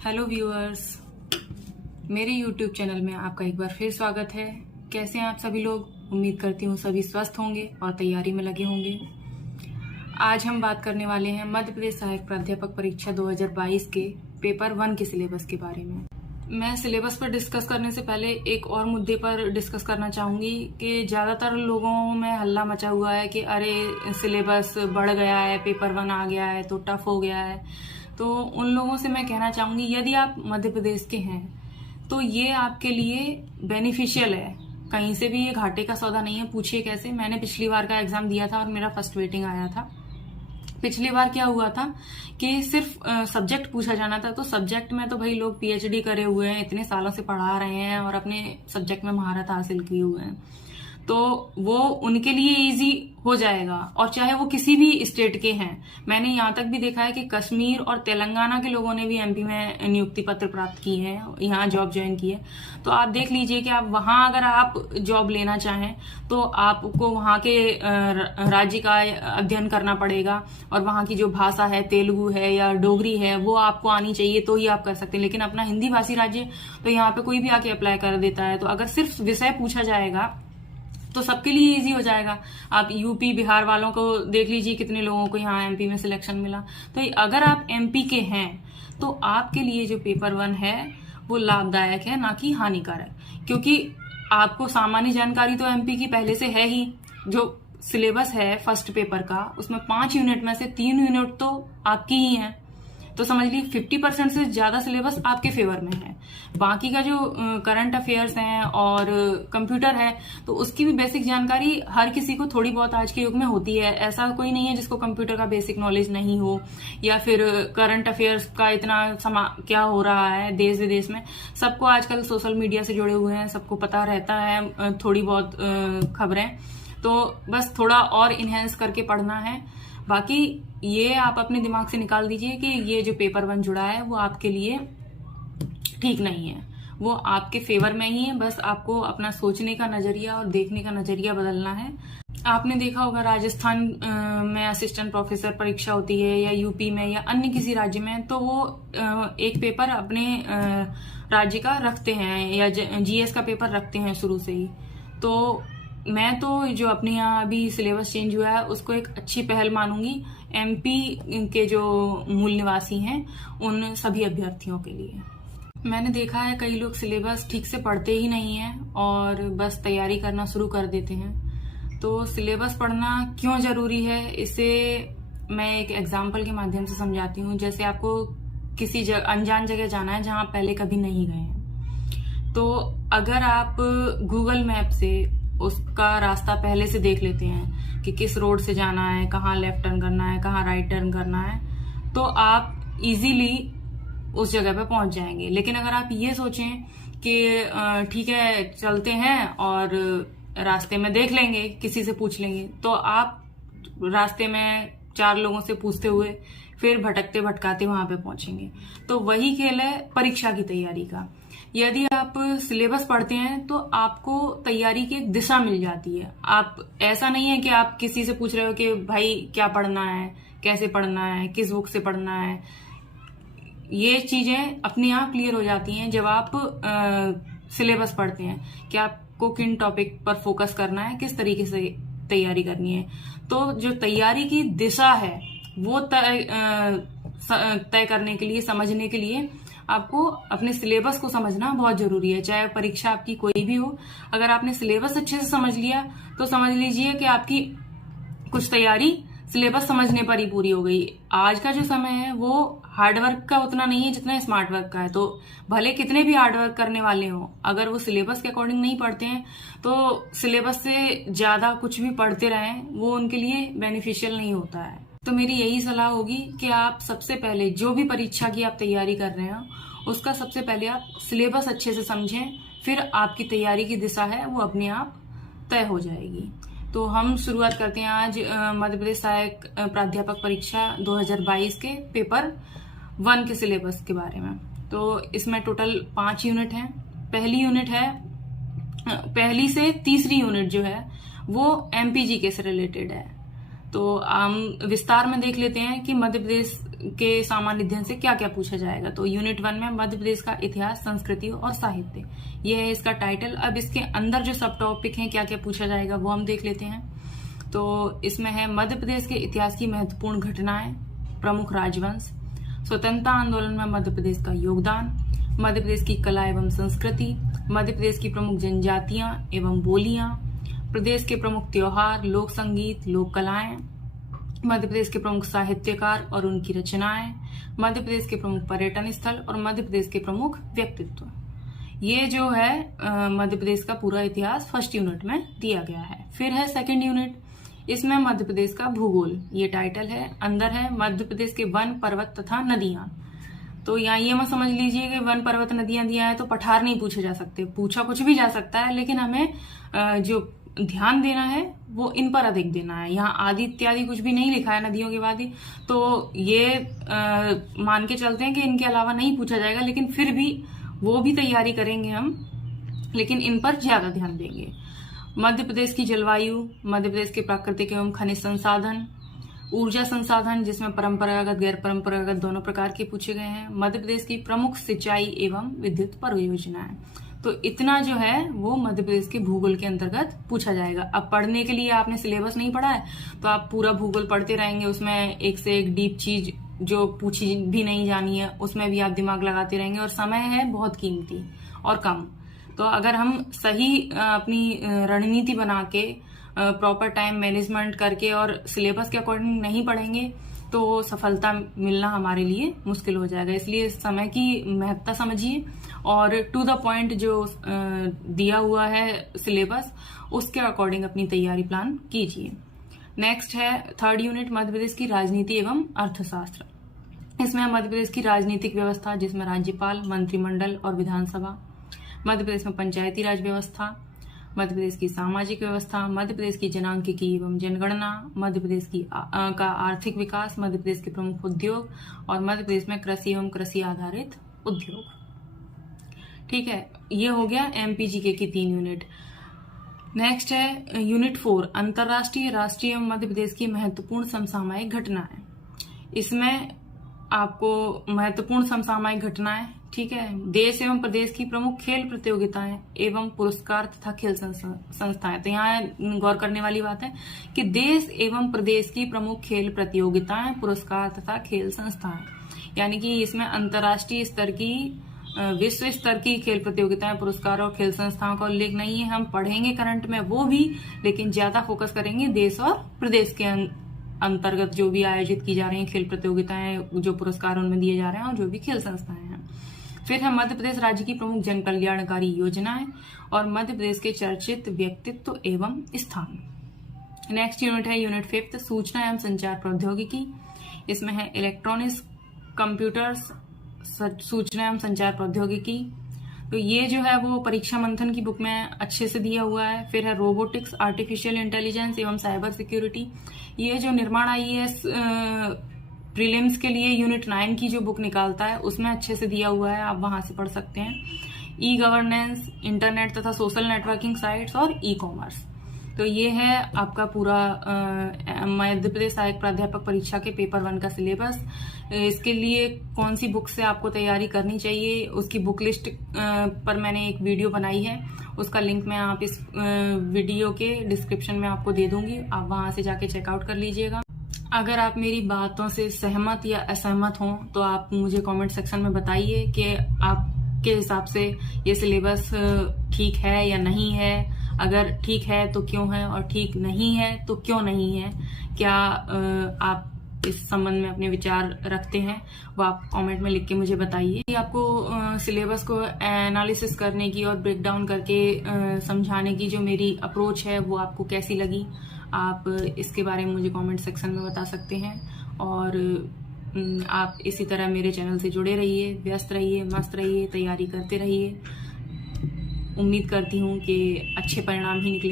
Hello viewers, मेरे YouTube channel में आपका एक बार फिर स्वागत है। कैसे हैं आप सभी लोग? उम्मीद करती हूँ सभी स्वस्थ होंगे और तैयारी में लगे होंगे। आज हम बात करने वाले हैं मध्य प्रदेश सहायक प्राध्यापक परीक्षा 2022 के पेपर 1 के सिलेबस के बारे में। मैं सिलेबस पर डिस्कस करने से पहले एक और मुद्दे पर डिस्कस करना चाहूंगी कि ज़्यादातर लोगों में हल्ला मचा हुआ है कि अरे सिलेबस बढ़ गया है, पेपर 1 आ गया है तो टफ हो गया है। तो उन लोगों से मैं कहना चाहूंगी, यदि आप मध्य प्रदेश के हैं तो ये आपके लिए बेनिफिशियल है। कहीं से भी ये घाटे का सौदा नहीं है। पूछिए कैसे। मैंने पिछली बार का एग्जाम दिया था और मेरा फर्स्ट वेटिंग आया था। पिछली बार क्या हुआ था कि सिर्फ सब्जेक्ट पूछा जाना था, तो सब्जेक्ट में तो भाई लोग पीएचडी करे हुए हैं, इतने सालों से पढ़ा रहे हैं और अपने सब्जेक्ट में महारत हासिल किए हुए हैं, तो वो उनके लिए इजी हो जाएगा। और चाहे वो किसी भी स्टेट के हैं। मैंने यहाँ तक भी देखा है कि कश्मीर और तेलंगाना के लोगों ने भी एमपी में नियुक्ति पत्र प्राप्त किए हैं, यहाँ जॉब ज्वाइन की है। तो आप देख लीजिए कि आप वहां अगर आप जॉब लेना चाहें तो आपको वहां के राज्य का अध्ययन करना पड़ेगा, और वहां की जो भाषा है, तेलुगु है या डोगरी है, वो आपको आनी चाहिए, तो ही आप कर सकते हैं। लेकिन अपना हिंदी भाषी राज्य तो यहाँ पे कोई भी आके अप्लाई कर देता है। तो अगर सिर्फ विषय पूछा जाएगा तो सबके लिए इजी हो जाएगा। आप यूपी बिहार वालों को देख लीजिए, कितने लोगों को यहाँ एमपी में सिलेक्शन मिला। तो अगर आप एमपी के हैं तो आपके लिए जो पेपर 1 है वो लाभदायक है, ना कि हानिकारक। क्योंकि आपको सामान्य जानकारी तो एमपी की पहले से है ही। जो सिलेबस है फर्स्ट पेपर का, उसमें 5 यूनिट में से 3 यूनिट तो आपकी ही है। तो समझ लीजिए 50% से ज्यादा सिलेबस आपके फेवर में है। बाकी का जो करंट अफेयर्स हैं और कंप्यूटर है, तो उसकी भी बेसिक जानकारी हर किसी को थोड़ी बहुत आज के युग में होती है। ऐसा कोई नहीं है जिसको कंप्यूटर का बेसिक नॉलेज नहीं हो, या फिर करंट अफेयर्स का इतना क्या हो रहा है देश विदेश में। सबको आजकल सोशल मीडिया से जुड़े हुए हैं, सबको पता रहता है थोड़ी बहुत खबरें। तो बस थोड़ा और इनहेंस करके पढ़ना है। बाकी ये आप अपने दिमाग से निकाल दीजिए कि ये जो पेपर 1 जुड़ा है वो आपके लिए ठीक नहीं है, वो आपके फेवर में ही है। बस आपको अपना सोचने का नजरिया और देखने का नजरिया बदलना है। आपने देखा होगा राजस्थान में असिस्टेंट प्रोफेसर परीक्षा होती है, या यूपी में या अन्य किसी राज्य में, तो वो एक पेपर अपने राज्य का रखते हैं, या जीएस का पेपर रखते हैं शुरू से ही। तो मैं तो जो अपने यहाँ अभी सिलेबस चेंज हुआ है उसको एक अच्छी पहल मानूंगी एमपी के जो मूल निवासी हैं उन सभी अभ्यर्थियों के लिए। मैंने देखा है कई लोग सिलेबस ठीक से पढ़ते ही नहीं हैं और बस तैयारी करना शुरू कर देते हैं। तो सिलेबस पढ़ना क्यों जरूरी है, इसे मैं एक एग्जाम्पल के माध्यम से समझाती हूँ। जैसे आपको किसी अनजान जगह जाना है जहां आप पहले कभी नहीं गए हैं, तो अगर आप गूगल मैप से उसका रास्ता पहले से देख लेते हैं कि किस रोड से जाना है, कहाँ लेफ्ट टर्न करना है, कहाँ राइट टर्न करना है, तो आप इजीली उस जगह पे पहुंच जाएंगे। लेकिन अगर आप ये सोचें कि ठीक है चलते हैं और रास्ते में देख लेंगे, किसी से पूछ लेंगे, तो आप रास्ते में 4 लोगों से पूछते हुए फिर भटकते भटकाते वहां पे पहुंचेंगे। तो वही खेल है परीक्षा की तैयारी का। यदि आप सिलेबस पढ़ते हैं तो आपको तैयारी की एक दिशा मिल जाती है। आप ऐसा नहीं है कि आप किसी से पूछ रहे हो कि भाई क्या पढ़ना है, कैसे पढ़ना है, किस बुक से पढ़ना है। ये चीजें अपने आप क्लियर हो जाती हैं जब आप सिलेबस पढ़ते हैं कि आपको किन टॉपिक पर फोकस करना है, किस तरीके से तैयारी करनी है। तो जो तैयारी की दिशा है वो तय करने के लिए, समझने के लिए आपको अपने सिलेबस को समझना बहुत जरूरी है। चाहे परीक्षा आपकी कोई भी हो, अगर आपने सिलेबस अच्छे से समझ लिया तो समझ लीजिए कि आपकी कुछ तैयारी सिलेबस समझने पर ही पूरी हो गई। आज का जो समय है वो हार्डवर्क का उतना नहीं है जितना स्मार्ट वर्क का है। तो भले कितने भी हार्डवर्क करने वाले हों, अगर वो सिलेबस के अकॉर्डिंग नहीं पढ़ते हैं तो सिलेबस से ज्यादा कुछ भी पढ़ते रहें, वो उनके लिए बेनिफिशियल नहीं होता है। तो मेरी यही सलाह होगी कि आप सबसे पहले जो भी परीक्षा की आप तैयारी कर रहे हो उसका सबसे पहले आप सिलेबस अच्छे से समझें, फिर आपकी तैयारी की दिशा है वो अपने आप तय हो जाएगी। तो हम शुरुआत करते हैं आज मध्य प्रदेश सहायक प्राध्यापक परीक्षा 2022 के पेपर 1 के सिलेबस के बारे में। तो इसमें टोटल 5 यूनिट हैं। पहली से तीसरी यूनिट जो है वो एमपीजी के से रिलेटेड है। तो हम विस्तार में देख लेते हैं कि मध्य प्रदेश के सामान्य अध्ययन से क्या क्या पूछा जाएगा। तो यूनिट 1 में मध्य प्रदेश का इतिहास, संस्कृति और साहित्य, ये है इसका टाइटल। अब इसके अंदर जो सब टॉपिक हैं क्या क्या पूछा जाएगा वो हम देख लेते हैं। तो इसमें है मध्य प्रदेश के इतिहास की महत्वपूर्ण घटनाएं, प्रमुख राजवंश, स्वतंत्रता आंदोलन में मध्य प्रदेश का योगदान, मध्य प्रदेश की कला एवं संस्कृति, मध्य प्रदेश की प्रमुख जनजातियां एवं बोलियां, प्रदेश के प्रमुख त्योहार, लोक संगीत, लोक कलाएं, मध्य प्रदेश के प्रमुख साहित्यकार और उनकी रचनाएं, मध्य प्रदेश के प्रमुख पर्यटन स्थल और मध्य प्रदेश के प्रमुख व्यक्तित्व। ये जो है मध्य प्रदेश का पूरा इतिहास फर्स्ट यूनिट में दिया गया है। फिर है सेकंड यूनिट, इसमें मध्य प्रदेश का भूगोल, ये टाइटल है। अंदर है मध्य प्रदेश के वन, पर्वत तथा नदियां। तो यहाँ ये मत समझ लीजिए कि वन, पर्वत, नदियां दिया है तो पठार नहीं पूछे जा सकते, पूछा कुछ भी जा सकता है, लेकिन हमें जो ध्यान देना है वो इन पर अधिक देना है। यहाँ आदि इत्यादि कुछ भी नहीं लिखा है नदियों के बाद ही, तो ये मान के चलते हैं कि इनके अलावा नहीं पूछा जाएगा, लेकिन फिर भी वो भी तैयारी करेंगे हम, लेकिन इन पर ज्यादा ध्यान देंगे। मध्य प्रदेश की जलवायु, मध्य प्रदेश के प्राकृतिक एवं खनिज संसाधन, ऊर्जा संसाधन जिसमें परंपरागत गैर परंपरागत दोनों प्रकार के पूछे गए हैं, मध्य प्रदेश की प्रमुख सिंचाई एवं विद्युत परियोजनाएं। तो इतना जो है वो मध्य प्रदेश के भूगोल के अंतर्गत पूछा जाएगा। अब पढ़ने के लिए आपने सिलेबस नहीं पढ़ा है तो आप पूरा भूगोल पढ़ते रहेंगे, उसमें एक से एक डीप चीज जो पूछी भी नहीं जानी है उसमें भी आप दिमाग लगाते रहेंगे, और समय है बहुत कीमती और कम। तो अगर हम सही अपनी रणनीति बना के प्रॉपर टाइम मैनेजमेंट करके और सिलेबस के अकॉर्डिंग नहीं पढ़ेंगे तो सफलता मिलना हमारे लिए मुश्किल हो जाएगा। इसलिए समय की महत्ता समझिए और टू द पॉइंट जो दिया हुआ है सिलेबस उसके अकॉर्डिंग अपनी तैयारी प्लान कीजिए। नेक्स्ट है थर्ड यूनिट, मध्य प्रदेश की राजनीति एवं अर्थशास्त्र। इसमें मध्य प्रदेश की राजनीतिक व्यवस्था जिसमें राज्यपाल, मंत्रिमंडल और विधानसभा, मध्य प्रदेश में पंचायती राज व्यवस्था, मध्य प्रदेश की सामाजिक व्यवस्था, मध्य प्रदेश की जनांकिकी एवं जनगणना, मध्य प्रदेश की का आर्थिक विकास, मध्य प्रदेश के प्रमुख उद्योग और मध्य प्रदेश में कृषि एवं कृषि आधारित उद्योग। ठीक है, ये हो गया एमपीजीके की 3 यूनिट। नेक्स्ट है यूनिट 4, अंतर्राष्ट्रीय, राष्ट्रीय एवं मध्य प्रदेश की महत्वपूर्ण समसामयिक घटनाएं। इसमें आपको महत्वपूर्ण समसामयिक घटनाएं, ठीक है, देश एवं प्रदेश की प्रमुख खेल प्रतियोगिताएं एवं पुरस्कार तथा खेल संस्थाएं। तो यहाँ गौर करने वाली बात है कि देश एवं प्रदेश की प्रमुख खेल प्रतियोगिताएं, पुरस्कार तथा खेल संस्थाएं, यानी कि इसमें अंतर्राष्ट्रीय स्तर की, विश्व स्तर की खेल प्रतियोगिताएं, पुरस्कार और खेल संस्थाओं का उल्लेख नहीं है। हम पढ़ेंगे करंट में वो भी, लेकिन ज्यादा फोकस करेंगे देश और प्रदेश के अंतर्गत जो भी आयोजित की जा रही हैं खेल प्रतियोगिताएं, जो पुरस्कार उनमें दिए जा रहे हैं और जो भी खेल संस्थाएं हैं। फिर है मध्य प्रदेश राज्य की प्रमुख जन कल्याणकारी योजनाएं और मध्य प्रदेश के चर्चित व्यक्तित्व एवं स्थान। नेक्स्ट यूनिट है यूनिट 5, सूचना एवं संचार प्रौद्योगिकी। इसमें है इलेक्ट्रॉनिक्स, कंप्यूटर्स, सूचना एवं संचार प्रौद्योगिकी। तो ये जो है वो परीक्षा मंथन की बुक में अच्छे से दिया हुआ है। फिर है रोबोटिक्स, आर्टिफिशियल इंटेलिजेंस एवं साइबर सिक्योरिटी। ये जो निर्माण आईएएस प्रीलिम्स के लिए यूनिट 9 की जो बुक निकालता है उसमें अच्छे से दिया हुआ है, आप वहां से पढ़ सकते हैं। ई गवर्नेंस, इंटरनेट तथा सोशल नेटवर्किंग साइट्स और ई कॉमर्स। तो ये है आपका पूरा मध्य प्रदेश सहायक प्राध्यापक परीक्षा के पेपर 1 का सिलेबस। इसके लिए कौन सी बुक से आपको तैयारी करनी चाहिए उसकी बुक लिस्ट पर मैंने एक वीडियो बनाई है, उसका लिंक मैं आप इस वीडियो के डिस्क्रिप्शन में आपको दे दूंगी, आप वहां से जाके चेकआउट कर लीजिएगा। अगर आप मेरी बातों से सहमत या असहमत हों तो आप मुझे कमेंट सेक्शन में बताइए कि आपके हिसाब से ये सिलेबस ठीक है या नहीं है। अगर ठीक है तो क्यों है, और ठीक नहीं है तो क्यों नहीं है। क्या आप इस संबंध में अपने विचार रखते हैं वो आप कमेंट में लिख के मुझे बताइए। आपको सिलेबस को एनालिसिस करने की और ब्रेक डाउन करके समझाने की जो मेरी अप्रोच है वो आपको कैसी लगी, आप इसके बारे में मुझे कमेंट सेक्शन में बता सकते हैं। और आप इसी तरह मेरे चैनल से जुड़े रहिए, व्यस्त रहिए, मस्त रहिए, तैयारी करते रहिए। उम्मीद करती हूँ कि अच्छे परिणाम ही निकलेंगे।